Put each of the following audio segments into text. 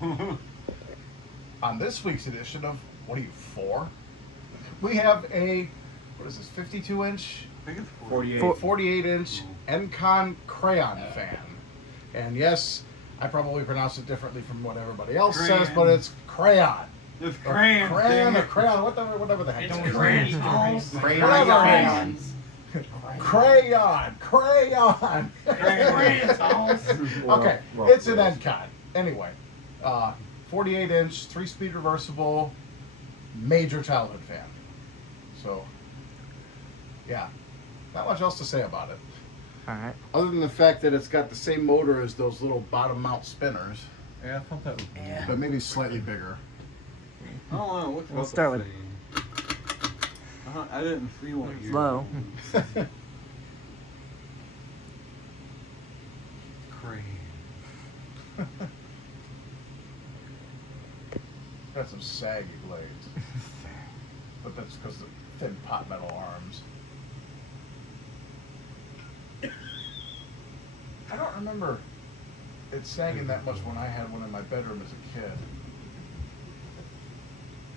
On this week's edition of What Are You For? We have a, what is this, 52-inch? I think it's 48. 48-inch Encon Crayon fan. And yes, I probably pronounce it differently from what everybody else says, but it's Crayon. It's Crayon. Crayon or Crayon, whatever the heck. It's it is. Crayon. Crayon. Crayon. Crayon. Okay, it's an Encon. Anyway, 48-inch, 3-speed reversible, major childhood fan. So, yeah, not much else to say about it. All right. Other than the fact that it's got the same motor as those little bottom mount spinners, Yeah, I thought that was. but maybe slightly bigger. I don't know. What's We'll start with- I didn't see what you. Low. Crayon. Got some saggy blades, but that's because of the thin pot metal arms. I don't remember it sagging that much when I had one in my bedroom as a kid.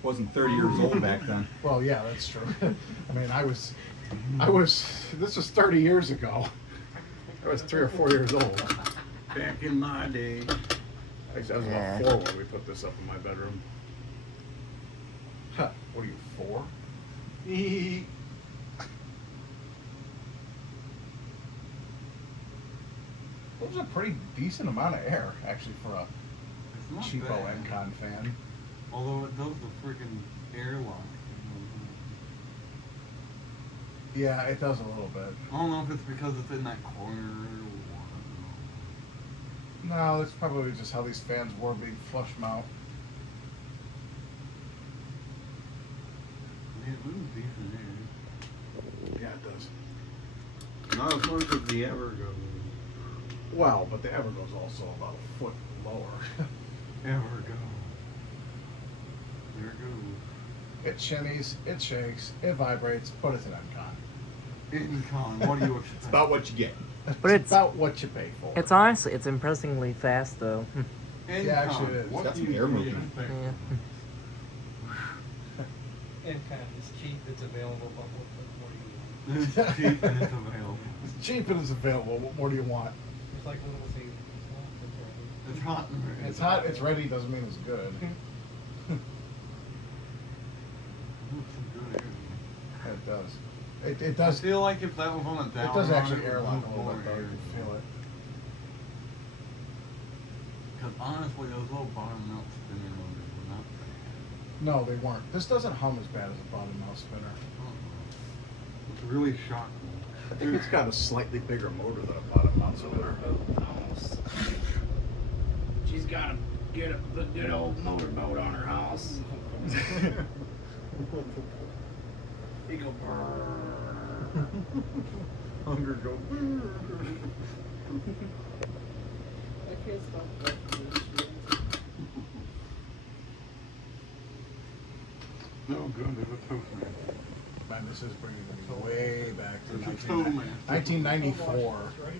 Wasn't 30 years old back then. Well, yeah, that's true. I mean, this was 30 years ago. I was 3 or 4 years old. Back in my day. Actually, I was Yeah. about 4 when we put this up in my bedroom. Huh, what are you, 4? Those are a pretty decent amount of air, actually, for a It's not cheapo bad. Encon fan. Although it does the freaking airlock. Yeah, it does a little bit. I don't know if it's because it's in that corner or No, that's probably just how these fans were being flush mount. what. It moves decent Yeah, it does. air. Not as much as the Evergo. Well, but the Evergo's also about a foot lower. Evergo. There it goes. It shimmies, it shakes, it vibrates, but it's an Encon. Encon, what do you expect? It's about what you get. But it's- about what you pay for. It's honestly, it's impressingly fast though. Encon, Yeah, actually it is. what Got do some you air really movement. expect? Yeah. Encon is cheap, it's available, but what more do you want? It's cheap and it's available. It's cheap and it's available. What more do you want? It's like little savings. It's hot. and ready. It's hot, it's ready, doesn't mean it's good. It's some good air. It does. It I does. feel like if that was on a down It does run, actually would airlock move a little more bit though. You air. can feel it. Because honestly, those little bottom mount spinner motors were not bad. No, they weren't. This doesn't hum as bad as a bottom mount spinner. It's really shocking. I think it's got a slightly bigger motor than a bottom mount spinner. She's got the good old motorboat on her house. You go brrrr. Hunger go. I can't stop watching this shit. No good, it's a Toastmaster. Man, this is bringing me way back to It's a Toastmaster. 1994. Right?